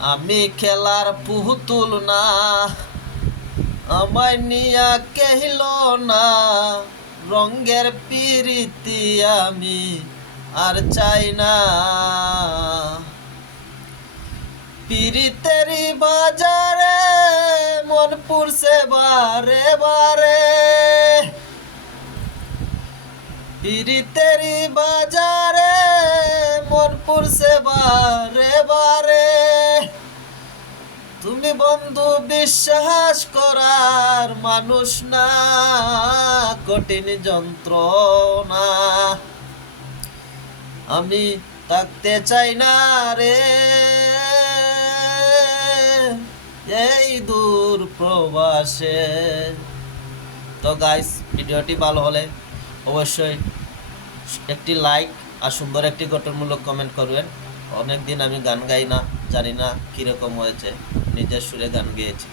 আমি খেলার পুতুল না, আমায় নিয়া কেহিল না। রঙ্গের পিরিতি আমি আর চাই না। পিরিতেরি বাজারে মন পুরছে বারে বারে। পিরিতেরি বাজারে মন পুরছে বারে বারে। তুমি বন্ধু বিশ্বাস করার মানুষ না, কঠিন যন্ত্রণা। আমি থাকতে চাই না রে এই দূর প্রবাসে। তো গাইস, ভিডিওটি ভালো হলে অবশ্যই একটি লাইক আর সুন্দর একটি গঠনমূলক কমেন্ট করবেন। অনেক দিন আমি গান গাই না, জানি না কীরকম হয়েছে, নিজের সুরে গান গেয়েছি।